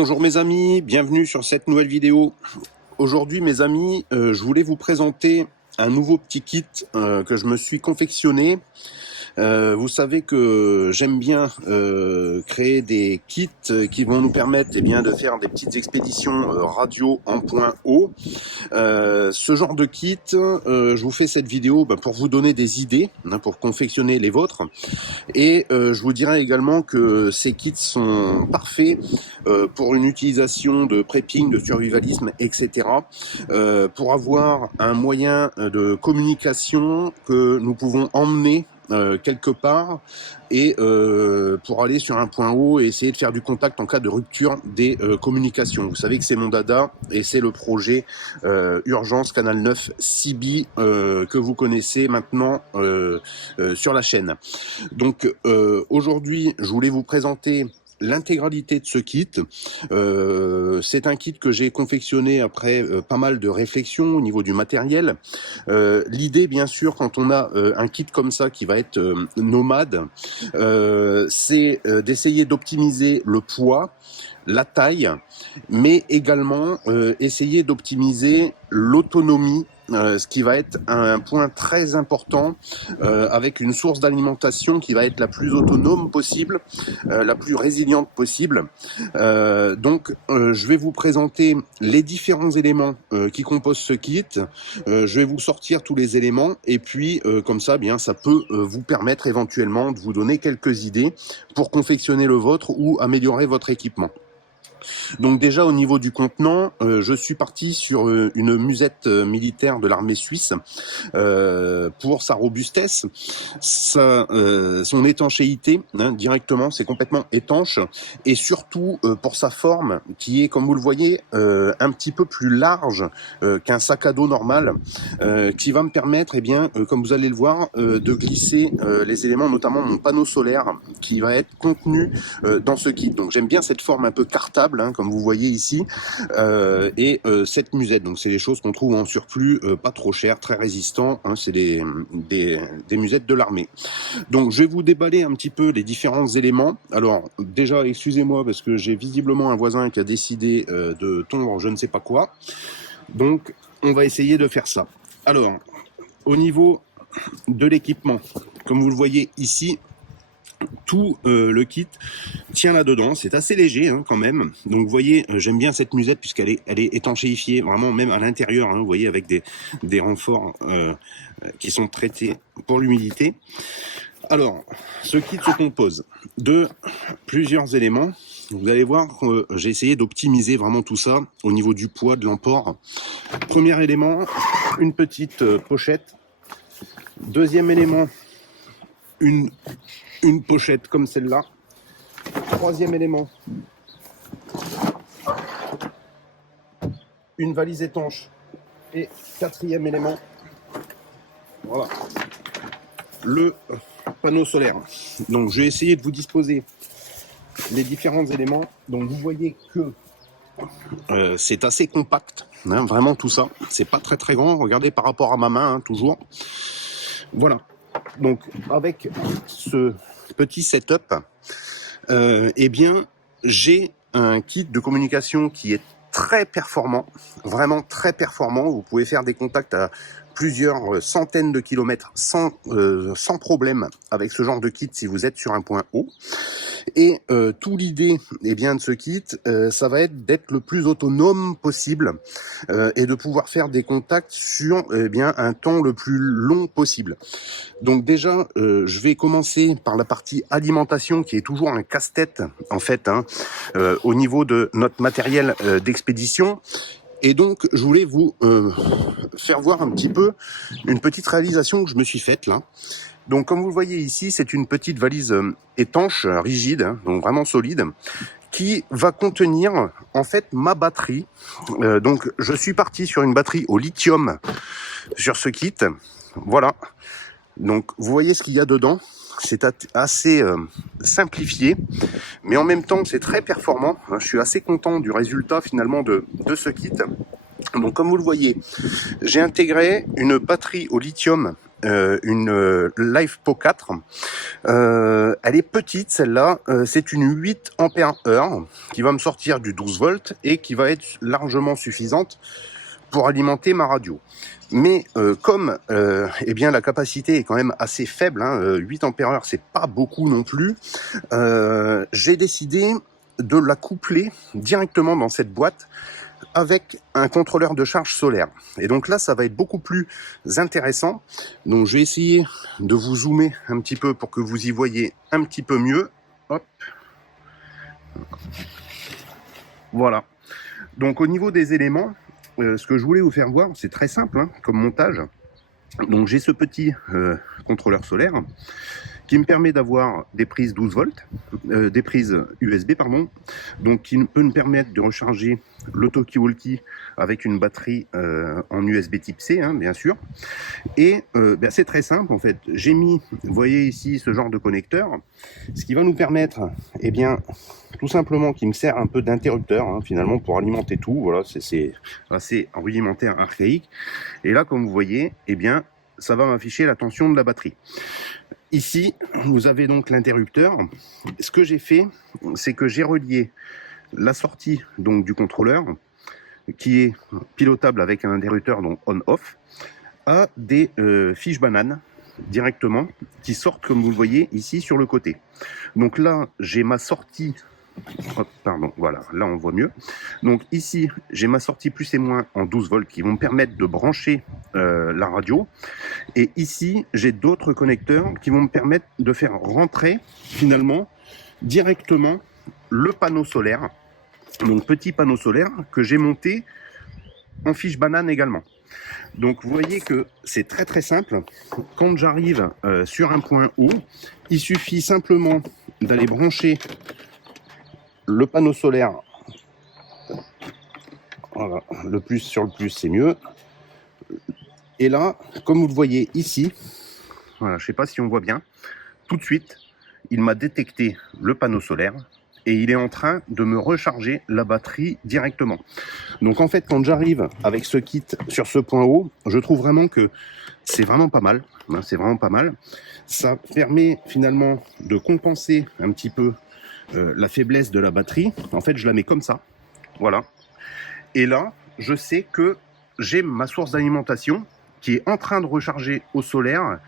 Bonjour mes amis, bienvenue sur cette nouvelle vidéo. Aujourd'hui mes amis, je voulais vous présenter un nouveau petit kit que je me suis confectionné. Vous savez que j'aime bien créer des kits qui vont nous permettre de faire des petites expéditions radio en point haut. Ce genre de kit, je vous fais cette vidéo pour vous donner des idées, pour confectionner les vôtres. Et je vous dirais également que ces kits sont parfaits pour une utilisation de prepping, de survivalisme, etc. Pour avoir un moyen de communication que nous pouvons emmener quelque part et pour aller sur un point haut et essayer de faire du contact en cas de rupture des communications. Vous savez que c'est mon dada et c'est le projet Urgence Canal 9 CB que vous connaissez maintenant sur la chaîne. Donc aujourd'hui, je voulais vous présenter l'intégralité de ce kit. C'est un kit que j'ai confectionné après pas mal de réflexions au niveau du matériel. L'idée, bien sûr, quand on a un kit comme ça qui va être nomade, c'est d'essayer d'optimiser le poids, la taille, mais également essayer d'optimiser l'autonomie, ce qui va être un point très important, avec une source d'alimentation qui va être la plus autonome possible, la plus résiliente possible. Donc je vais vous présenter les différents éléments qui composent ce kit. Je vais vous sortir tous les éléments et puis comme ça, ça peut vous permettre éventuellement de vous donner quelques idées pour confectionner le vôtre ou améliorer votre équipement. Donc déjà au niveau du contenant, je suis parti sur une musette militaire de l'armée suisse pour sa robustesse, son étanchéité, directement, c'est complètement étanche, et surtout pour sa forme qui est, comme vous le voyez, un petit peu plus large qu'un sac à dos normal, qui va me permettre, comme vous allez le voir, de glisser les éléments, notamment mon panneau solaire qui va être contenu dans ce kit. Donc j'aime bien cette forme un peu cartable, comme vous voyez ici, et cette musette. Donc c'est des choses qu'on trouve en surplus, pas trop cher, très résistant, c'est des musettes de l'armée. Donc je vais vous déballer un petit peu les différents éléments. Alors déjà, excusez-moi parce que j'ai visiblement un voisin qui a décidé de tondre je ne sais pas quoi. Donc on va essayer de faire ça. Alors au niveau de l'équipement, comme vous le voyez ici, tout le kit tient là-dedans, c'est assez léger quand même. Donc vous voyez, j'aime bien cette musette puisqu'elle est étanchéifiée, vraiment même à l'intérieur, vous voyez, avec des renforts qui sont traités pour l'humidité. Alors, ce kit se compose de plusieurs éléments. Vous allez voir que j'ai essayé d'optimiser vraiment tout ça au niveau du poids, de l'emport. Premier élément, une petite pochette. Deuxième élément, une pochette comme celle-là. Troisième élément, une valise étanche. Et quatrième élément, voilà, le panneau solaire. Donc je vais essayer de vous disposer les différents éléments. Donc vous voyez que c'est assez compact, vraiment tout ça. C'est pas très très grand, regardez par rapport à ma main, toujours. Voilà. Donc avec ce petit setup, j'ai un kit de communication qui est très performant, vraiment très performant. Vous pouvez faire des contacts à plusieurs centaines de kilomètres sans problème avec ce genre de kit si vous êtes sur un point haut. Et tout l'idée de ce kit, ça va être d'être le plus autonome possible et de pouvoir faire des contacts sur un temps le plus long possible. Donc déjà, je vais commencer par la partie alimentation qui est toujours un casse-tête en fait, au niveau de notre matériel d'expédition. Et donc, je voulais vous faire voir un petit peu une petite réalisation que je me suis faite là. Donc, comme vous le voyez ici, c'est une petite valise étanche, rigide, donc vraiment solide, qui va contenir en fait ma batterie. Donc, je suis parti sur une batterie au lithium sur ce kit. Voilà. Donc, vous voyez ce qu'il y a dedans. C'est assez simplifié, mais en même temps, c'est très performant. Je suis assez content du résultat finalement de ce kit. Donc, comme vous le voyez, j'ai intégré une batterie au lithium une LiFePO 4. Elle est petite celle-là, c'est une 8 ampères heure qui va me sortir du 12 volts et qui va être largement suffisante pour alimenter ma radio. Mais comme eh bien la capacité est quand même assez faible, 8 ampères heure c'est pas beaucoup non plus, j'ai décidé de la coupler directement dans cette boîte avec un contrôleur de charge solaire. Et donc là, ça va être beaucoup plus intéressant. Donc je vais essayer de vous zoomer un petit peu pour que vous y voyez un petit peu mieux. Hop. Voilà. Donc au niveau des éléments, ce que je voulais vous faire voir, c'est très simple comme montage. Donc j'ai ce petit contrôleur solaire qui me permet d'avoir des prises 12 volts, des prises USB, pardon, donc qui peut me permettre de recharger le talkie-walkie avec une batterie en USB type C, bien sûr. Et c'est très simple en fait. J'ai mis, vous voyez ici, ce genre de connecteur, ce qui va nous permettre, eh bien, tout simplement, qui me sert un peu d'interrupteur, finalement, pour alimenter tout. Voilà, c'est assez rudimentaire, archaïque. Et là, comme vous voyez, eh bien, ça va m'afficher la tension de la batterie. Ici, vous avez donc l'interrupteur. Ce que j'ai fait, c'est que j'ai relié la sortie donc du contrôleur, qui est pilotable avec un interrupteur donc on-off, à des fiches bananes directement, qui sortent, comme vous le voyez, ici sur le côté. Donc là, j'ai ma sortie... Pardon, voilà, là on voit mieux. Donc ici, j'ai ma sortie plus et moins en 12 volts qui vont me permettre de brancher la radio. Et ici, j'ai d'autres connecteurs qui vont me permettre de faire rentrer finalement directement le panneau solaire. Donc petit panneau solaire que j'ai monté en fiche banane également. Donc vous voyez que c'est très très simple. Quand j'arrive sur un point haut, il suffit simplement d'aller brancher le panneau solaire. Voilà, le plus sur le plus, c'est mieux. Et là, comme vous le voyez ici, voilà, je ne sais pas si on voit bien, tout de suite, il m'a détecté le panneau solaire et il est en train de me recharger la batterie directement. Donc en fait, quand j'arrive avec ce kit sur ce point haut, je trouve vraiment que c'est vraiment pas mal. C'est vraiment pas mal. Ça permet finalement de compenser un petit peu la faiblesse de la batterie. En fait, je la mets comme ça. Voilà. Et là, je sais que j'ai ma source d'alimentation qui est en train de recharger au solaire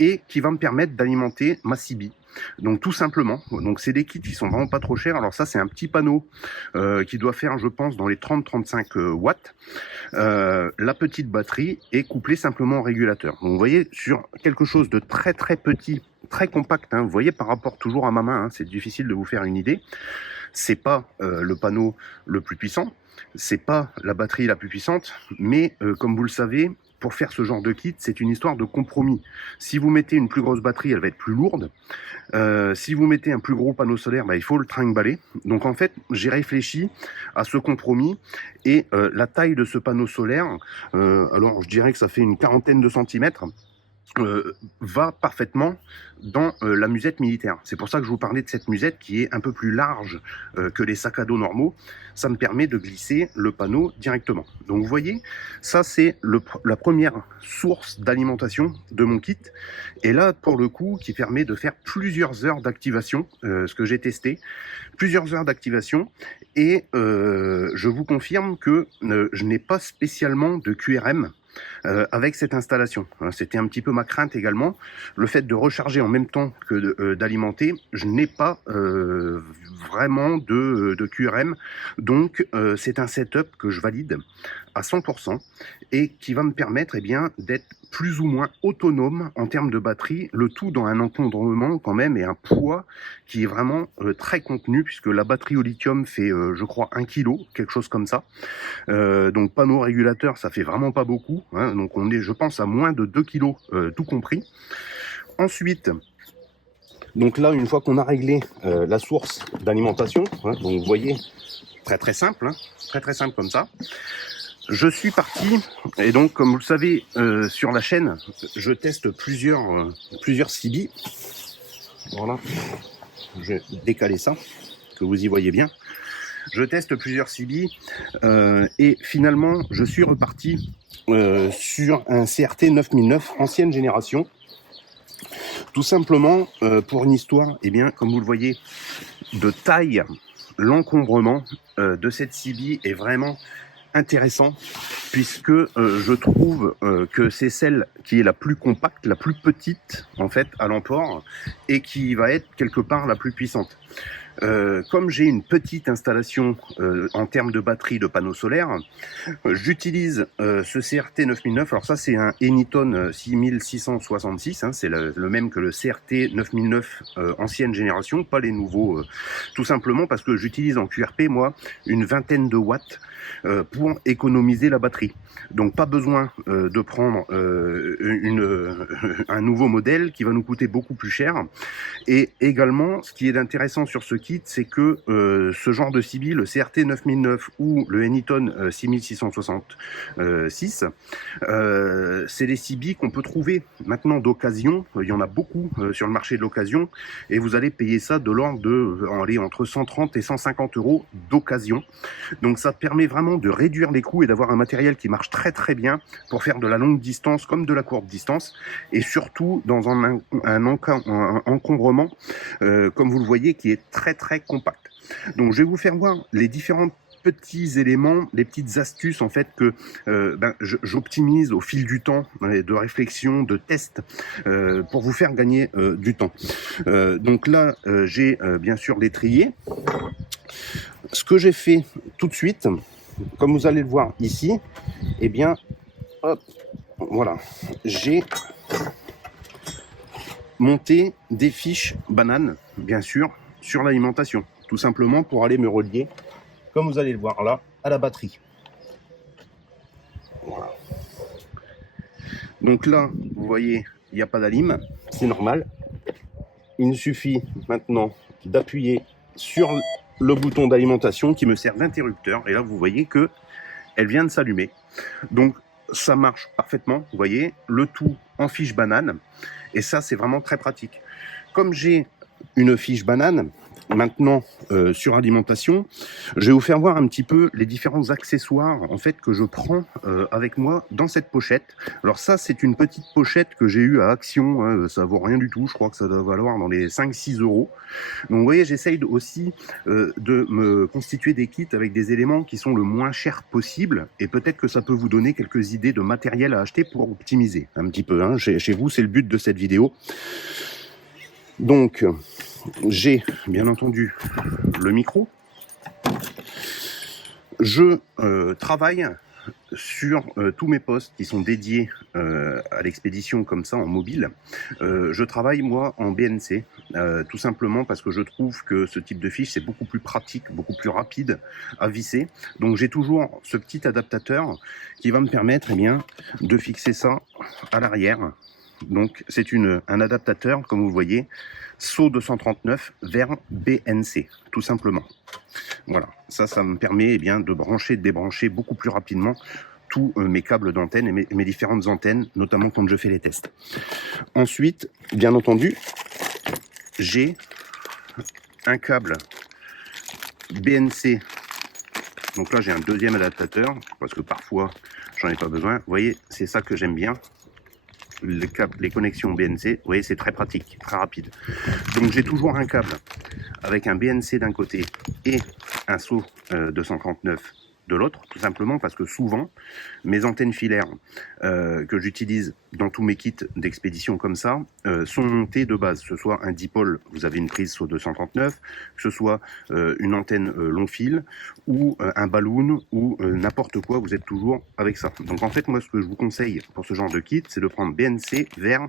et qui va me permettre d'alimenter ma CB. Donc tout simplement, donc c'est des kits qui sont vraiment pas trop chers. Alors ça, c'est un petit panneau qui doit faire, je pense, dans les 30-35 watts. La petite batterie est couplée simplement au régulateur. Donc vous voyez, sur quelque chose de très très petit, très compact, vous voyez, par rapport toujours à ma main, c'est difficile de vous faire une idée. C'est pas le panneau le plus puissant, c'est pas la batterie la plus puissante, mais comme vous le savez, pour faire ce genre de kit, c'est une histoire de compromis. Si vous mettez une plus grosse batterie, elle va être plus lourde. Si vous mettez un plus gros panneau solaire, il faut le trimballer. Donc en fait, j'ai réfléchi à ce compromis et la taille de ce panneau solaire, alors je dirais que ça fait une quarantaine de centimètres, va parfaitement dans la musette militaire. C'est pour ça que je vous parlais de cette musette qui est un peu plus large que les sacs à dos normaux. Ça me permet de glisser le panneau directement. Donc vous voyez, ça c'est la première source d'alimentation de mon kit. Et là, pour le coup, qui permet de faire plusieurs heures d'activation, ce que j'ai testé, plusieurs heures d'activation. Et je vous confirme que je n'ai pas spécialement de QRM avec cette installation. C'était un petit peu ma crainte également, le fait de recharger en même temps que d'alimenter. Je n'ai pas vraiment de QRM, donc c'est un setup que je valide à 100% et qui va me permettre d'être plus ou moins autonome en termes de batterie, le tout dans un encombrement quand même et un poids qui est vraiment très contenu, puisque la batterie au lithium fait je crois 1 kg, quelque chose comme ça. Donc panneau régulateur, ça fait vraiment pas beaucoup, donc on est, je pense, à moins de 2 kg tout compris. Ensuite, donc là, une fois qu'on a réglé la source d'alimentation, donc vous voyez, très très simple, très simple comme ça. Je suis parti, et donc comme vous le savez, sur la chaîne, je teste plusieurs CB. Voilà, je vais décaler ça, que vous y voyez bien. je teste plusieurs CB et finalement je suis reparti sur un CRT 9009 ancienne génération. Tout simplement pour une histoire, eh bien, comme vous le voyez, de taille, l'encombrement de cette CB est vraiment intéressant puisque je trouve que c'est celle qui est la plus compacte, la plus petite en fait à l'emport et qui va être quelque part la plus puissante. Comme j'ai une petite installation en termes de batterie de panneaux solaires, j'utilise ce CRT 9009. Alors ça c'est un Eniton 6666, hein, c'est le même que le CRT 9009 ancienne génération, pas les nouveaux, tout simplement parce que j'utilise en QRP moi une vingtaine de watts pour économiser la batterie. Donc pas besoin de prendre un nouveau modèle qui va nous coûter beaucoup plus cher. Et également, ce qui est intéressant sur ce kit, c'est que ce genre de CB, le CRT 9009 ou le Eniton 6666, c'est des CB qu'on peut trouver maintenant d'occasion. Il y en a beaucoup sur le marché de l'occasion et vous allez payer ça de l'ordre de entre 130 et 150 euros d'occasion. Donc ça permet vraiment de réduire les coûts et d'avoir un matériel qui marche très très bien pour faire de la longue distance comme de la courte distance et surtout dans un encombrement comme vous le voyez qui est très très compact. Donc je vais vous faire voir les différents petits éléments, les petites astuces en fait que j'optimise au fil du temps, de réflexion, de test, pour vous faire gagner du temps. Donc là j'ai bien sûr l'étrier. Ce que j'ai fait tout de suite, comme vous allez le voir ici, eh bien, hop, voilà, j'ai monté des fiches bananes, bien sûr, sur l'alimentation, tout simplement pour aller me relier, comme vous allez le voir là, à la batterie. Voilà. Donc là, vous voyez, il n'y a pas d'alim, c'est normal. Il me suffit maintenant d'appuyer sur le bouton d'alimentation qui me sert d'interrupteur. Et là, vous voyez que elle vient de s'allumer. Donc, ça marche parfaitement. Vous voyez, le tout en fiche banane. Et ça, c'est vraiment très pratique. Comme j'ai une fiche banane, maintenant sur alimentation, je vais vous faire voir un petit peu les différents accessoires en fait que je prends avec moi dans cette pochette. Alors ça c'est une petite pochette que j'ai eue à Action, hein, ça vaut rien du tout, je crois que ça doit valoir dans les 5-6 euros. Donc vous voyez, j'essaye aussi de me constituer des kits avec des éléments qui sont le moins cher possible et peut-être que ça peut vous donner quelques idées de matériel à acheter pour optimiser un petit peu, hein. Chez vous, c'est le but de cette vidéo. Donc j'ai bien entendu le micro. Je travaille sur tous mes postes qui sont dédiés à l'expédition comme ça en mobile. Je travaille moi en BNC, tout simplement parce que je trouve que ce type de fiche c'est beaucoup plus pratique, beaucoup plus rapide à visser. Donc j'ai toujours ce petit adaptateur qui va me permettre de fixer ça à l'arrière. Donc c'est un adaptateur, comme vous le voyez, SO 239 vers BNC, tout simplement. Voilà, ça me permet de brancher, de débrancher beaucoup plus rapidement tous mes câbles d'antenne et mes différentes antennes, notamment quand je fais les tests. Ensuite, bien entendu, j'ai un câble BNC. Donc là, j'ai un deuxième adaptateur, parce que parfois, j'en ai pas besoin. Vous voyez, c'est ça que j'aime bien. Les connexions BNC, vous voyez, c'est très pratique, très rapide. Donc j'ai toujours un câble avec un BNC d'un côté et un SO 239 de l'autre, tout simplement parce que souvent, mes antennes filaires que j'utilise dans tous mes kits d'expédition comme ça, sont montées de base. Que ce soit un dipôle, vous avez une prise SO 239, que ce soit une antenne long fil, ou un balloon, ou n'importe quoi, vous êtes toujours avec ça. Donc en fait, moi, ce que je vous conseille pour ce genre de kit, c'est de prendre BNC vers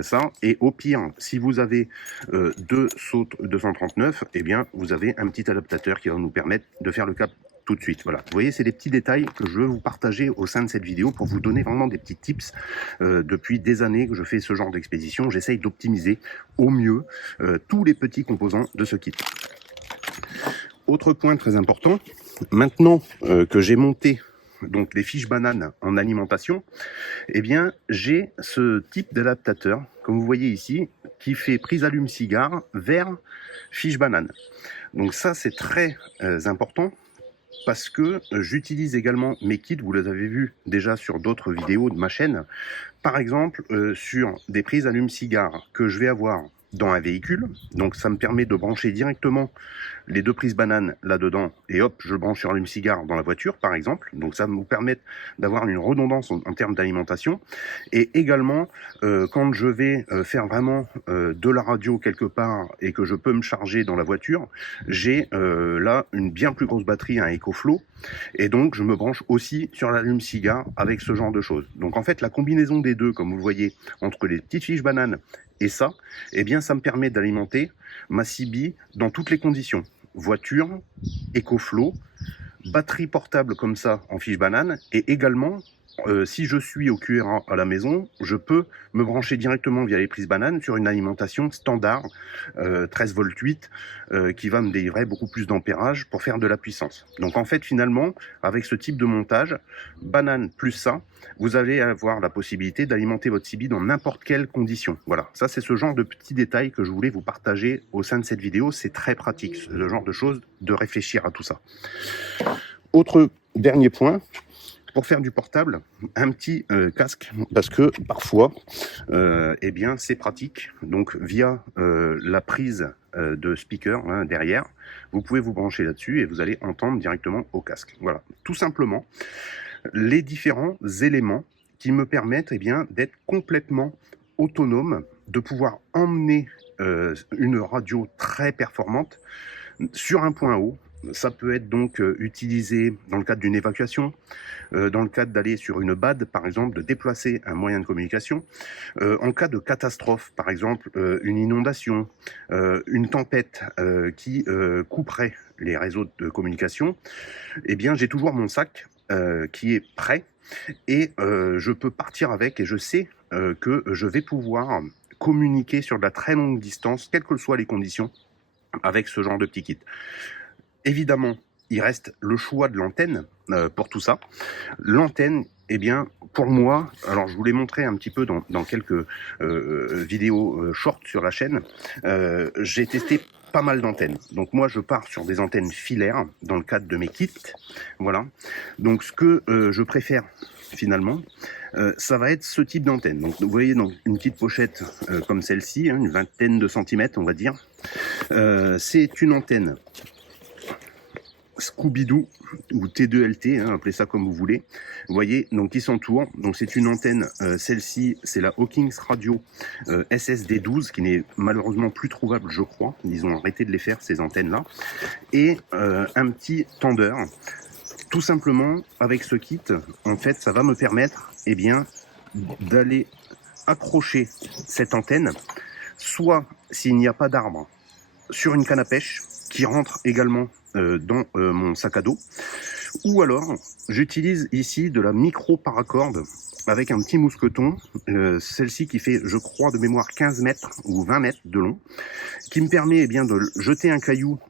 ça, et au pire, si vous avez deux SO 239, vous avez un petit adaptateur qui va nous permettre de faire le cap tout de suite. Voilà, vous voyez, c'est des petits détails que je veux vous partager au sein de cette vidéo pour vous donner vraiment des petits tips. Depuis des années que je fais ce genre d'expédition, j'essaye d'optimiser au mieux tous les petits composants de ce kit. Autre point très important, maintenant que j'ai monté donc les fiches bananes en alimentation, eh bien j'ai ce type d'adaptateur, comme vous voyez ici, qui fait prise allume-cigare vers fiche banane. Donc ça c'est très important, parce que j'utilise également mes kits, vous les avez vus déjà sur d'autres vidéos de ma chaîne, par exemple sur des prises allume-cigare que je vais avoir dans un véhicule. Donc ça me permet de brancher directement les deux prises bananes là-dedans et hop, je branche sur allume-cigare dans la voiture par exemple. Donc ça va vous permettre d'avoir une redondance en termes d'alimentation. Et également, quand je vais faire vraiment de la radio quelque part et que je peux me charger dans la voiture, j'ai là une bien plus grosse batterie, un EcoFlow, et donc je me branche aussi sur l'allume-cigare avec ce genre de choses. Donc en fait, la combinaison des deux, comme vous le voyez, entre les petites fiches bananes et ça, eh bien ça me permet d'alimenter ma CB dans toutes les conditions. Voiture, EcoFlow, batterie portable comme ça en fiche banane, et également si je suis au QRA à la maison, je peux me brancher directement via les prises bananes sur une alimentation standard 13 volts 8 qui va me délivrer beaucoup plus d'ampérage pour faire de la puissance. Donc en fait finalement avec ce type de montage, banane plus ça, vous allez avoir la possibilité d'alimenter votre CB dans n'importe quelle condition. Voilà, ça c'est ce genre de petits détails que je voulais vous partager au sein de cette vidéo. C'est très pratique ce genre de choses, de réfléchir à tout ça. Autre dernier point, pour faire du portable, un petit casque, parce que parfois, eh bien, c'est pratique. Donc, via la prise de speaker hein, derrière, vous pouvez vous brancher là-dessus et vous allez entendre directement au casque. Voilà, tout simplement, les différents éléments qui me permettent eh bien, d'être complètement autonome, de pouvoir emmener une radio très performante sur un point haut. Ça peut être donc utilisé dans le cadre d'une évacuation, dans le cadre d'aller sur une BAD, par exemple, de déplacer un moyen de communication. En cas de catastrophe, par exemple, une inondation, une tempête qui couperait les réseaux de communication, eh bien, j'ai toujours mon sac qui est prêt et je peux partir avec et je sais que je vais pouvoir communiquer sur de la très longue distance, quelles que soient les conditions, avec ce genre de petit kit. Évidemment, il reste le choix de l'antenne pour tout ça. L'antenne, eh bien, pour moi, alors je vous l'ai montré un petit peu dans quelques vidéos short sur la chaîne, j'ai testé pas mal d'antennes. Donc moi, je pars sur des antennes filaires dans le cadre de mes kits. Voilà. Donc ce que je préfère finalement, ça va être ce type d'antenne. Donc vous voyez, dans une petite pochette comme celle-ci, hein, une vingtaine de centimètres, on va dire. C'est une antenne Scooby-Doo ou T2LT, hein, appelez ça comme vous voulez. Vous voyez, donc qui s'entoure. Donc c'est une antenne, celle-ci, c'est la Hawkins Radio SSD12, qui n'est malheureusement plus trouvable, je crois. Ils ont arrêté de les faire, ces antennes-là. Et un petit tendeur. Tout simplement, avec ce kit, en fait, ça va me permettre, eh bien, d'aller accrocher cette antenne, soit s'il n'y a pas d'arbre, sur une canne à pêche, qui rentre également dans mon sac à dos, ou alors j'utilise ici de la micro paracorde avec un petit mousqueton, celle-ci qui fait, je crois, de mémoire 15 mètres ou 20 mètres de long, qui me permet eh bien, de jeter un caillou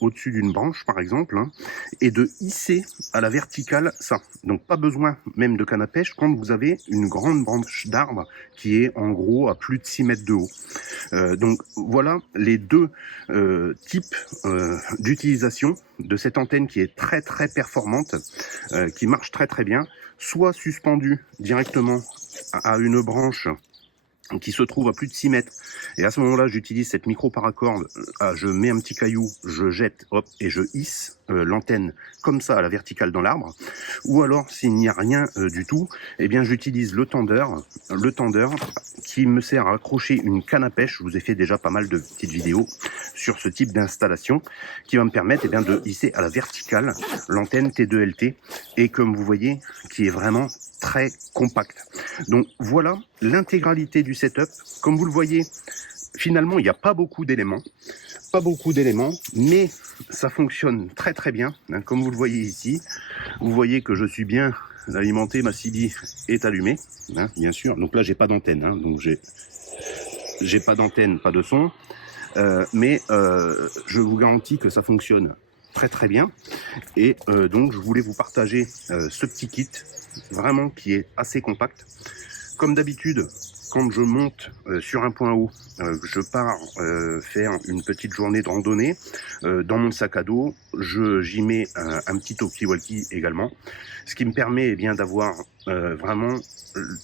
au-dessus d'une branche, par exemple, hein, et de hisser à la verticale ça. Donc pas besoin même de canne à pêche quand vous avez une grande branche d'arbre qui est en gros à plus de 6 mètres de haut. Donc voilà les deux types d'utilisation de cette antenne qui est très très performante, qui marche très très bien, soit suspendue directement à une branche qui se trouve à plus de 6 mètres. Et à ce moment-là, j'utilise cette micro paracorde, je mets un petit caillou, je jette, hop, et je hisse l'antenne comme ça à la verticale dans l'arbre. Ou alors, s'il n'y a rien du tout, eh bien j'utilise le tendeur qui me sert à accrocher une canne à pêche. Je vous ai fait déjà pas mal de petites vidéos sur ce type d'installation qui va me permettre eh bien, de hisser à la verticale l'antenne T2LT et comme vous voyez, qui est vraiment très compact. Donc voilà l'intégralité du setup. Comme vous le voyez, finalement, il n'y a pas beaucoup d'éléments, mais ça fonctionne très très bien. Hein, comme vous le voyez ici, vous voyez que je suis bien alimenté, ma CB est allumée, hein, bien sûr. Donc là, j'ai pas d'antenne, hein, donc j'ai pas d'antenne, pas de son, mais je vous garantis que ça fonctionne très très bien. Et donc je voulais vous partager ce petit kit, vraiment qui est assez compact. Comme d'habitude, quand je monte sur un point haut, je pars faire une petite journée de randonnée. Dans mon sac à dos, j'y mets un petit talkie-walkie également, ce qui me permet eh bien d'avoir vraiment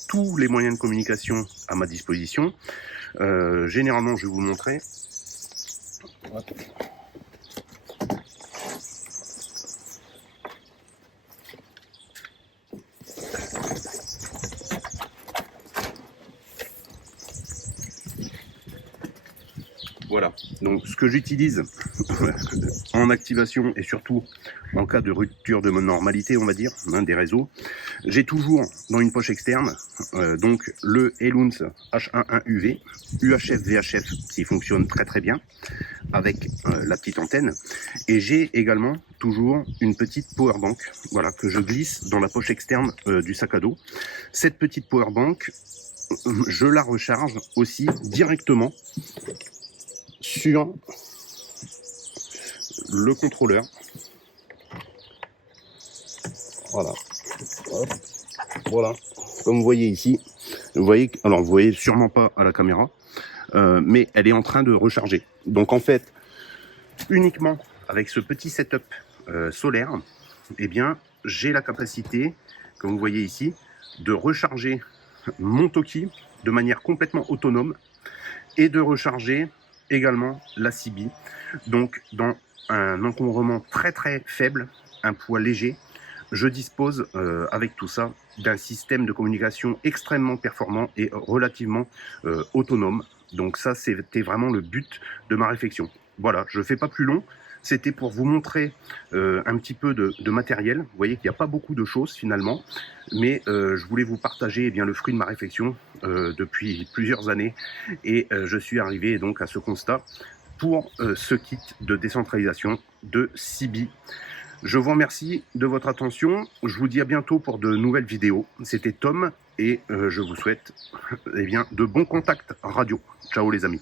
tous les moyens de communication à ma disposition. Généralement, je vais vous montrer. Voilà, donc ce que j'utilise en activation et surtout en cas de rupture de normalité, on va dire, des réseaux, j'ai toujours dans une poche externe donc le Elunz H11UV, UHF VHF qui fonctionne très très bien avec la petite antenne, et j'ai également toujours une petite powerbank, voilà, que je glisse dans la poche externe du sac à dos. Cette petite powerbank, je la recharge aussi directement sur le contrôleur. Voilà. Hop. Voilà. Comme vous voyez ici, vous voyez, alors vous voyez sûrement pas à la caméra, mais elle est en train de recharger. Donc en fait, uniquement avec ce petit setup solaire, eh bien, j'ai la capacité, comme vous voyez ici, de recharger mon Toki de manière complètement autonome et de recharger également la CB, donc dans un encombrement très très faible, un poids léger, je dispose avec tout ça d'un système de communication extrêmement performant et relativement autonome. Donc ça, c'était vraiment le but de ma réflexion. Voilà, je ne fais pas plus long. C'était pour vous montrer un petit peu de matériel. Vous voyez qu'il n'y a pas beaucoup de choses finalement, mais je voulais vous partager eh bien, le fruit de ma réflexion depuis plusieurs années, et je suis arrivé donc à ce constat pour ce kit de décentralisation de CB. Je vous remercie de votre attention. Je vous dis à bientôt pour de nouvelles vidéos. C'était Tom et je vous souhaite eh bien, de bons contacts radio. Ciao les amis.